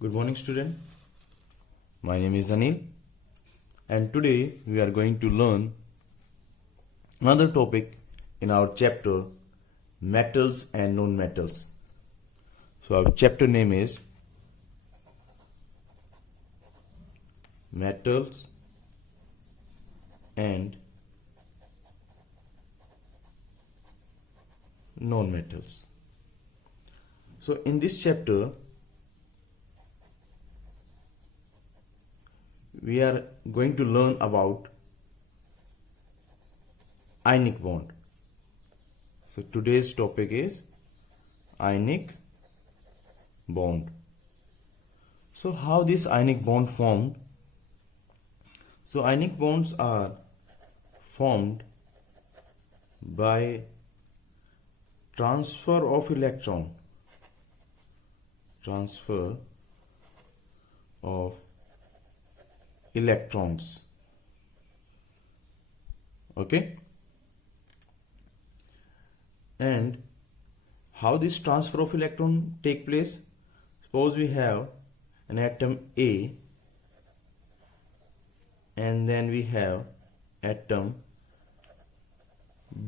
Good morning, student. My name is Anil, and today we are going to learn another topic in our chapter metals and non-metals. So our chapter name is metals and non-metals. So in this chapter we are going to learn about ionic bond. So today's topic is ionic bond. So how this ionic bond formed? So ionic bonds are formed by transfer of electron. Transfer of electrons. Okay, and how this transfer of electron take place? Suppose we have an atom A and then we have atom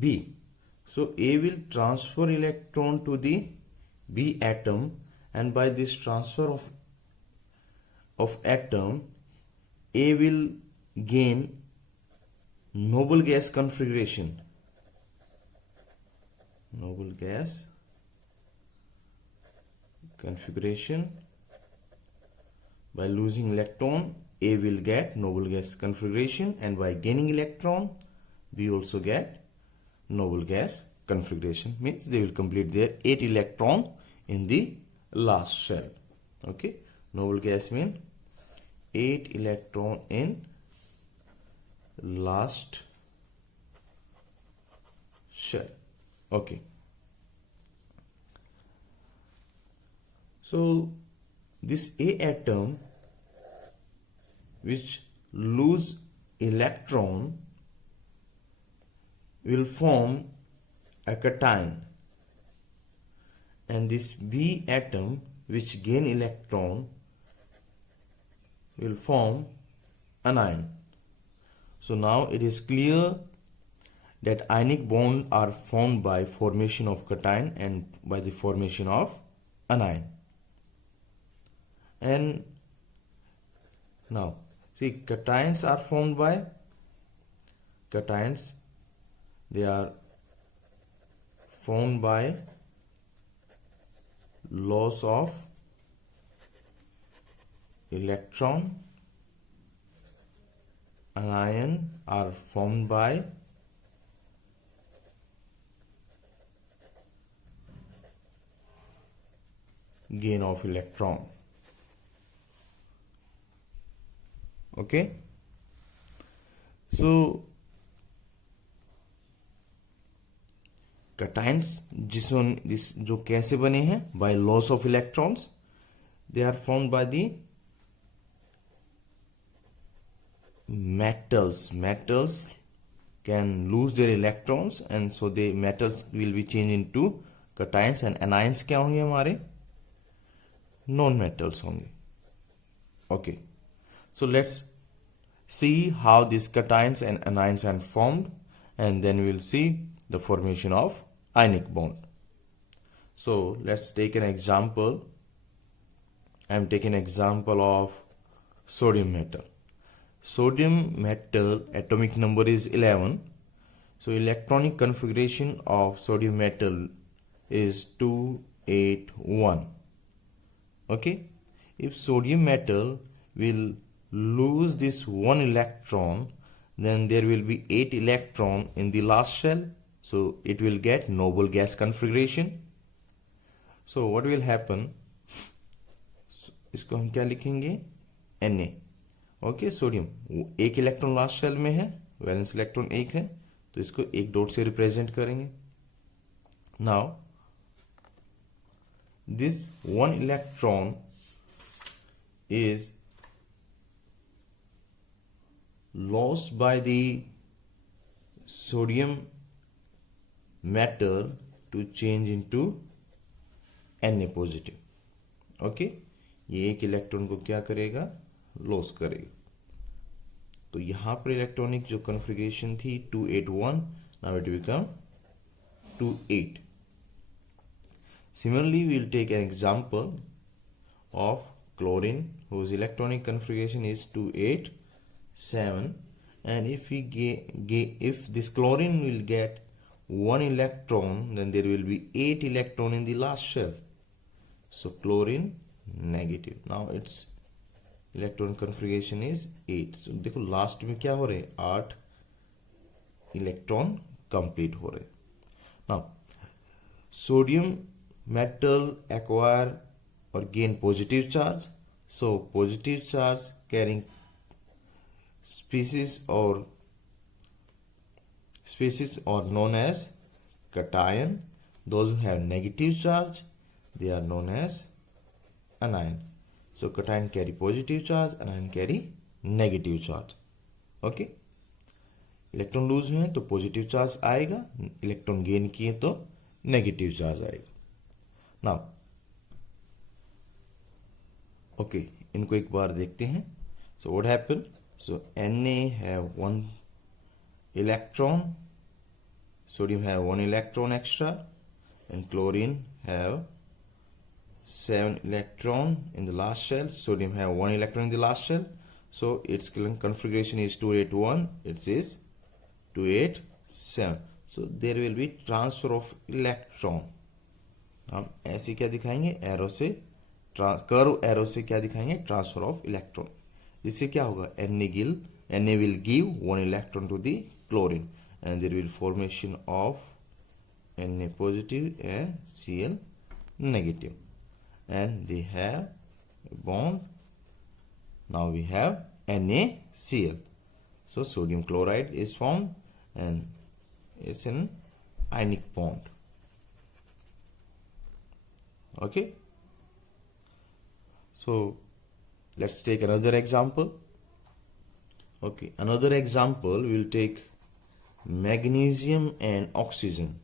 B. So A will transfer electron to the B atom, and by this transfer of atom, A will gain noble gas configuration. Noble gas configuration. By losing electron, A will get noble gas configuration, and by gaining electron, B also get noble gas configuration. Means they will complete their 8 electron in the last shell. Okay, noble gas means 8 electron in last shell. Okay, so this A atom which lose electron will form a cation, and this B atom which gain electron will form anion. So now it is clear that ionic bonds are formed by formation of cation and by the formation of anion. And now see, cations are formed by cations. They are formed by loss of electron. Anion are formed by gain of electron. Okay, so cations जिस जो कैसे बने हैं, by loss of electrons. They are formed by the metals. Metals can lose their electrons, and so the metals will be changed into cations, and anions क्या होंगे हमारे? Non metals होंगे. Okay, so let's see how these cations and anions are formed, and then we will see the formation of ionic bond. So let's take an example. I am taking example of sodium metal. Sodium metal atomic number is 11. So electronic configuration of sodium metal is 281. Okay, if sodium metal will lose this one electron, then there will be 8 electron in the last shell, so it will get noble gas configuration. So what will happen? इसको हम क्या लिखेंगे? Na. Okay, sodium एक electron last shell में है, valence electron 1 है, तो इसको एक डॉट से रिप्रेजेंट करेंगे. Now this one electron is lost by the sodium metal to change into Na positive. Okay, ये एक इलेक्ट्रॉन को क्या करेगा, लॉस करेगा। तो यहां पर इलेक्ट्रॉनिक जो कॉन्फ़िगरेशन थी 281, now it become 28। Similarly, we will take an example of chlorine whose electronic configuration is 287, and if this chlorine will get 1 electron, then there will be 8 electron in the last shell. So chlorine negative. Now its electron configuration is 8. So देखो last में क्या हो रहे हैं, 8 electron complete हो रहे। Now sodium metal acquire or gain positive charge. So positive charge carrying species are known as cation. Those who have negative charge, they are known as anion. So cation carry positive charge, anion carry negative charge. Okay, electron lose हुए तो positive charge आएगा, electron gain किए तो negative charge आएगा। Now okay, इनको एक बार देखते हैं। So what happen, so Na have 1 electron, sodium have 1 electron extra, and chlorine have 7 electron in the last shell. Sodium have 1 electron in the last shell, so its configuration is 281, it is 287. So there will be transfer of electron. हम ऐसे क्या दिखाएंगे, arrow से, curve arrow से क्या दिखाएंगे, transfer of electron. जिससे क्या होगा, Na will give 1 electron to the chlorine, and there will formation of Na positive and Cl negative, and they have a bond. Now we have NaCl. So sodium chloride is formed, and it's an ionic bond. Okay, so let's take another example. Okay, another example, we'll take magnesium and oxygen.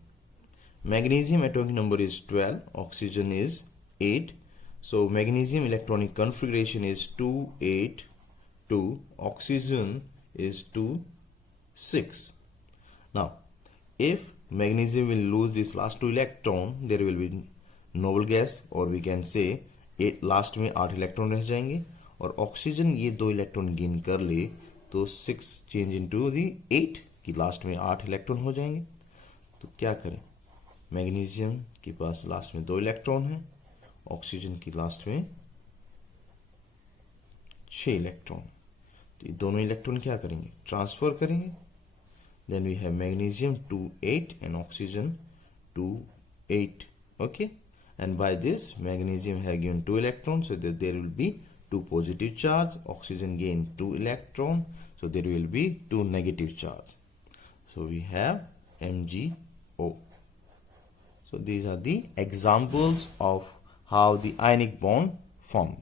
Magnesium atomic number is 12, oxygen is 8. So magnesium electronic configuration is 282, oxygen is 26. Now if magnesium will lose this last 2 electron, there will be noble gas, और we can say last में 8 electron रह जाएंगे, और oxygen ये 2 electron gain कर ले तो 6 change into the 8 की लास्ट में 8 इलेक्ट्रॉन हो जाएंगे। तो क्या करें, मैग्नीशियम के पास लास्ट में 2 इलेक्ट्रॉन है, ऑक्सीजन की लास्ट में 6 इलेक्ट्रॉन। तो ये दोनों इलेक्ट्रॉन क्या करेंगे, ट्रांसफर करेंगे। Then we have magnesium 2 8 and oxygen 2 8. Okay, and by this magnesium have given 2 electrons, so that there will be 2 positive charge, oxygen gain 2 electron, so there will be 2 negative charge. So we have MgO. So these are the examples of how the ionic bond formed.